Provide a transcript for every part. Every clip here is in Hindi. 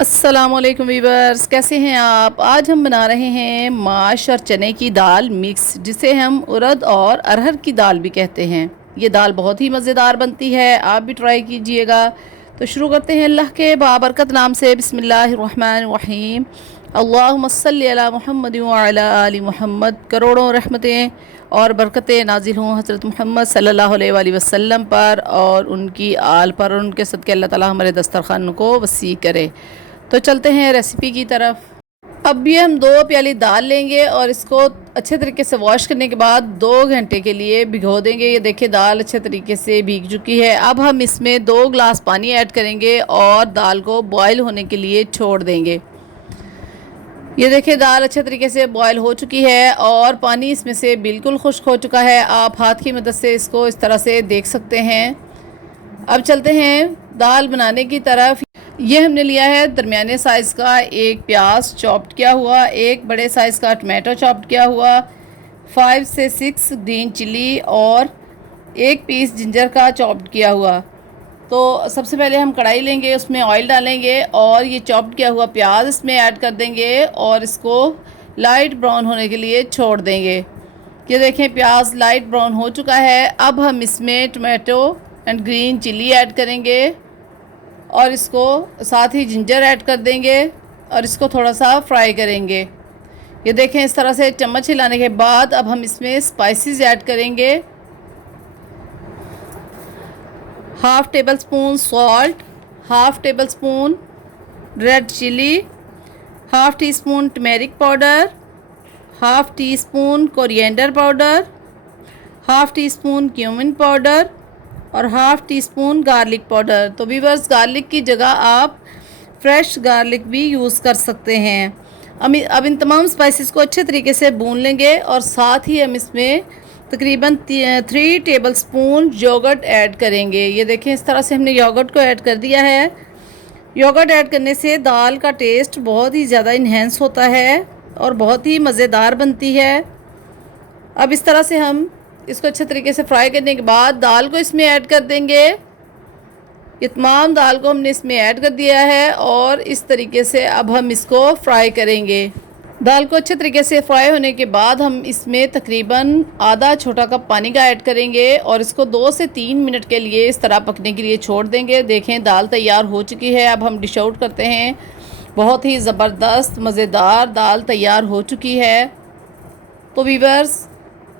अस्सलामुअलैकुम वीवर्स, कैसे हैं आप। आज हम बना रहे हैं माश और चने की दाल मिक्स, जिसे हम उड़द और अरहर की दाल भी कहते हैं। ये दाल बहुत ही मज़ेदार बनती है, आप भी ट्राई कीजिएगा। तो शुरू करते हैं अल्लाह के बाबरकत नाम से। बिस्मिल्लाहिर्रहमानिर्रहीम। अल्लाहुम्मा सल्लि अला मुहम्मद व अला आलि मुहम्मद। करोड़ों रहमतें और बरकतें नाजिल हों हज़रत मोहम्मद सल्लल्लाहु अलैहि वसल्लम पर और उनकी आल पर, और उनके सदक़े अल्लाह ताला हमारे दस्तरखान को वसी करे। तो चलते हैं रेसिपी की तरफ। अब भी हम 2 प्याली दाल लेंगे और इसको अच्छे तरीके से वॉश करने के बाद 2 घंटे के लिए भिगो देंगे। ये देखिए दाल अच्छे तरीके से भीग चुकी है। अब हम इसमें 2 गिलास पानी ऐड करेंगे और दाल को बॉयल होने के लिए छोड़ देंगे। ये देखिए दाल अच्छे तरीके से बॉयल हो चुकी है और पानी इसमें से बिल्कुल खुश्क हो चुका है। आप हाथ की मदद से इसको इस तरह से देख सकते हैं। अब चलते हैं दाल बनाने की तरफ। ये हमने लिया है दरमियाने साइज़ का एक प्याज चॉप्ड किया हुआ, एक बड़े साइज़ का टमाटो चॉप्ड किया हुआ, 5 से 6 ग्रीन चिली और एक पीस जिंजर का चॉप्ड किया हुआ। तो सबसे पहले हम कढ़ाई लेंगे, उसमें ऑयल डालेंगे और ये चॉप्ड किया हुआ प्याज इसमें ऐड कर देंगे और इसको लाइट ब्राउन होने के लिए छोड़ देंगे। ये देखें प्याज लाइट ब्राउन हो चुका है। अब हम इसमें tomato and green chilli add करेंगे और इसको साथ ही जिंजर ऐड कर देंगे और इसको थोड़ा सा फ्राई करेंगे। ये देखें इस तरह से चम्मच हिलाने के बाद अब हम इसमें स्पाइसेस ऐड करेंगे। Half tablespoon salt, half tablespoon red chilli, half teaspoon turmeric powder, half teaspoon coriander powder, half teaspoon cumin powder और half teaspoon garlic powder. तो वीवर्स गार्लिक की जगह आप फ्रेश गार्लिक भी यूज़ कर सकते हैं। अब इन तमाम स्पाइसेस को अच्छे तरीके से भून लेंगे और साथ ही हम इसमें तकरीबन 3 टेबल स्पून योगर्ट ऐड करेंगे। ये देखें इस तरह से हमने योगर्ट को ऐड कर दिया है। योगर्ट ऐड करने से दाल का टेस्ट बहुत ही ज़्यादा इन्हेंस होता है और बहुत ही मज़ेदार बनती है। अब इस तरह से हम इसको अच्छे तरीके से फ्राई करने के बाद दाल को इसमें ऐड कर देंगे। ये तमाम दाल को हमने इसमें ऐड कर दिया है और इस तरीके से अब हम इसको फ्राई करेंगे। दाल को अच्छे तरीके से फ्राई होने के बाद हम इसमें तकरीबन आधा छोटा कप पानी का ऐड करेंगे और इसको 2 से 3 मिनट के लिए इस तरह पकने के लिए छोड़ देंगे। देखें दाल तैयार हो चुकी है। अब हम डिश आउट करते हैं। बहुत ही ज़बरदस्त मज़ेदार दाल तैयार हो चुकी है। तो वीवर्स,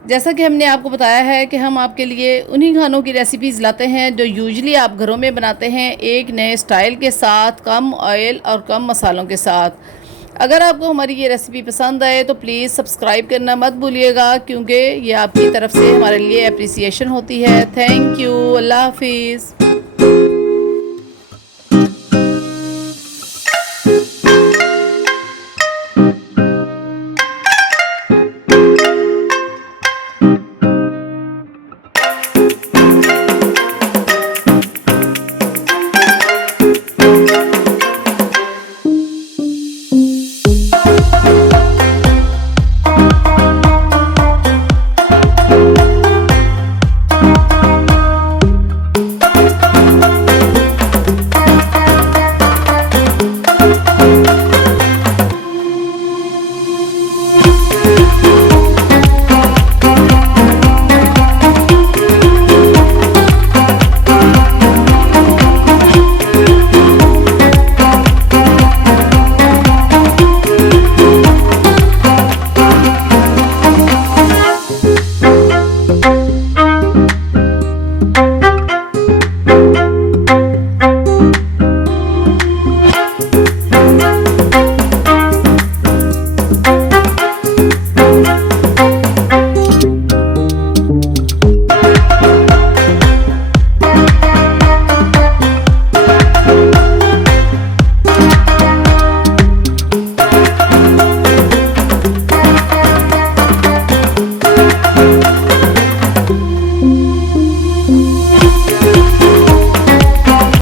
जैसा कि हमने आपको बताया है कि हम आपके लिए उन्हीं खानों की रेसिपीज़ लाते हैं जो यूजुअली आप घरों में बनाते हैं, एक नए स्टाइल के साथ, कम ऑयल और कम मसालों के साथ। अगर आपको हमारी ये रेसिपी पसंद आए तो प्लीज़ सब्सक्राइब करना मत भूलिएगा, क्योंकि ये आपकी तरफ से हमारे लिए अप्रिसिएशन होती है। Thank you. अल्लाह हाफिज़।